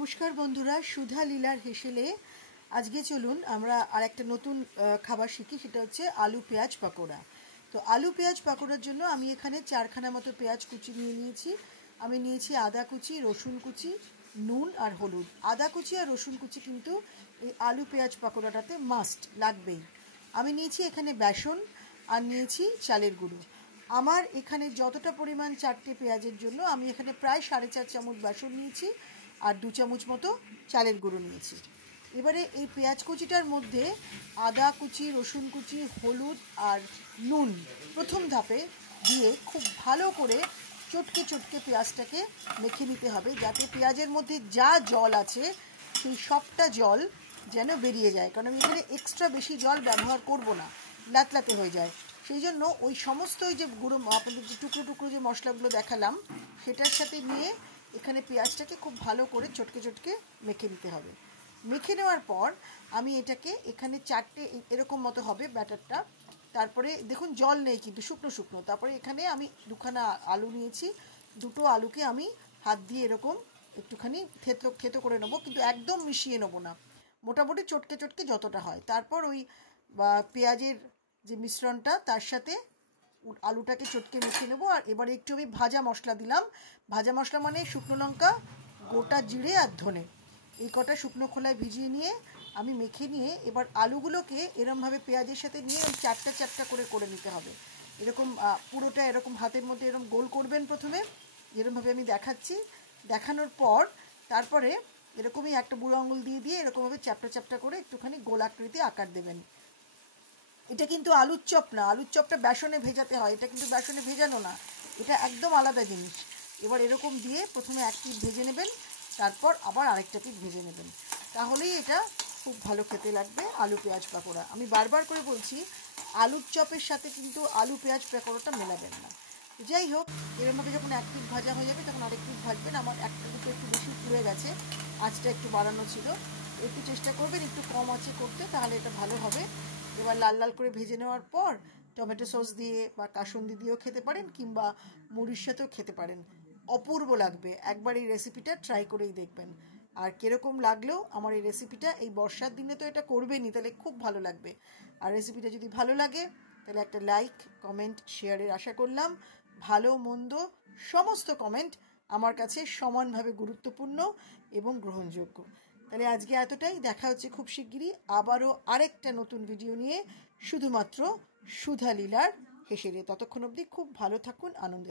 নমস্কার বন্ধুরা, সুধা লীলার হেসেলে আজকে চলুন আমরা আর একটা নতুন খাবার শিখি। সেটা হচ্ছে আলু পেঁয়াজ পাকোড়া। তো আলু পেঁয়াজ পাকোড়ার জন্য আমি এখানে 4খানা মতো পেঁয়াজ কুচি নিয়ে নিয়েছি। আমি নিয়েছি আদা কুচি, রসুন কুচি, নুন আর হলুদ। আদা কুচি আর রসুন কুচি কিন্তু এই আলু পেঁয়াজ পাকোড়াটাতে মাস্ট লাগবেই। আমি নিয়েছি এখানে বেসন আর নিয়েছি চালের গুঁড়ো। আমার এখানে যতটা পরিমাণ 4টে পেঁয়াজের জন্য আমি এখানে প্রায় 4.5 চামচ বেসন নিয়েছি আর 2 চামচ মতো চালের গুঁড়ো নিয়েছি। এবারে এই পেঁয়াজ কুচিটার মধ্যে আদা কুচি, রসুন কুচি, হলুদ আর নুন প্রথম ধাপে দিয়ে খুব ভালো করে চটকে চটকে পেঁয়াজটাকে মেখে নিতে হবে, যাতে পেঁয়াজের মধ্যে যা জল আছে সেই সবটা জল যেন বেরিয়ে যায়। কারণ আমি এখানে এক্সট্রা বেশি জল ব্যবহার করব না, লাতলাতে হয়ে যায়। সেই জন্য ওই সমস্ত যে গুঁড়ো আপনাদের যে টুকরো টুকরো যে মশলাগুলো দেখালাম সেটার সাথে নিয়ে এখানে পেঁয়াজটাকে খুব ভালো করে চটকে চটকে মেখে নিতে হবে। মেখে নেওয়ার পর আমি এটাকে এখানে 4টে এরকম মতো হবে ব্যাটারটা। তারপরে দেখুন জল নেই কিন্তু শুকনো শুকনো। তারপরে এখানে আমি 2খানা আলু নিয়েছি। দুটো আলুকে আমি হাত দিয়ে এরকম একটুখানি থেতো করে নেবো, কিন্তু একদম মিশিয়ে নেবো না, মোটামুটি চটকে চটকে যতটা হয়। তারপর ওই পেঁয়াজের যে মিশ্রণটা তার সাথে আলুটাকে চটকে মেখে নেবো। আর এবারে একটু আমি ভাজা মশলা দিলাম। ভাজা মশলা মানে শুকনো লঙ্কা, গোটা জিরে আর ধনে, এই কটা শুকনো খোলায় ভিজিয়ে নিয়ে আমি মেখে নিয়ে এবার আলুগুলোকে এরমভাবে পেঁয়াজের সাথে নিয়ে চারটা চারটা করে নিতে হবে। এরকম পুরোটা এরকম হাতের মধ্যে এরকম গোল করবেন প্রথমে, যেরকমভাবে আমি দেখাচ্ছি। দেখানোর পর তারপরে এরকমই একটা বুড়ো আঙুল দিয়ে দিয়ে এরকমভাবে চ্যাপটা চ্যাপটা করে একটুখানি গোলাকৃতি আকার দেবেন। এটা কিন্তু আলুর চপ না, আলুর চপটা বেসনে ভেজাতে হয়, এটা কিন্তু বেসনে ভেজানো না, এটা একদম আলাদা জিনিস। এবার এরকম দিয়ে প্রথমে এক পিঠ ভেজে নেবেন, তারপর আবার আরেকটা পিঠ ভেজে নেবেন, তাহলেই এটা খুব ভালো খেতে লাগবে আলু পেঁয়াজ পাকোড়া। আমি বারবার করে বলছি, আলুর চপের সাথে কিন্তু আলু পেঁয়াজ পাকোড়াটা মেলাবেন না। যাই হোক, এরমভাবে যখন এক পিঠ ভাজা হয়ে যাবে তখন আরেক পিঠ ভাজবেন। আমার একটা দুটো একটু বেশি পুড়ে গেছে, আঁচটা একটু বাড়ানো ছিল। একটু চেষ্টা করবেন একটু কম আঁচে করতে, তাহলে এটা ভালো হবে। এবার লাল লাল করে ভেজে নেওয়ার পর টমেটো সস দিয়ে বা কাসুন্দি দিয়েও খেতে পারেন, কিংবা মুড়ির সাথেও খেতে পারেন। অপূর্ব লাগবে, একবার এই রেসিপিটা ট্রাই করেই দেখবেন। আর কীরকম লাগলো আমার এই রেসিপিটা, এই বর্ষার দিনে তো এটা করবেনই, তাহলে খুব ভালো লাগবে। আর রেসিপিটা যদি ভালো লাগে তাহলে একটা লাইক, কমেন্ট, শেয়ারের আশা করলাম। ভালো মন্দ সমস্ত কমেন্ট আমার কাছে সমানভাবে গুরুত্বপূর্ণ এবং গ্রহণযোগ্য। তাহলে আজকে এতটাই, দেখা হচ্ছে খুব শিগগিরই আবারও আরেকটা নতুন ভিডিও নিয়ে, শুধুমাত্র সুধা লীলার হেসেলে। ততক্ষণ অবধি খুব ভালো থাকুন, আনন্দে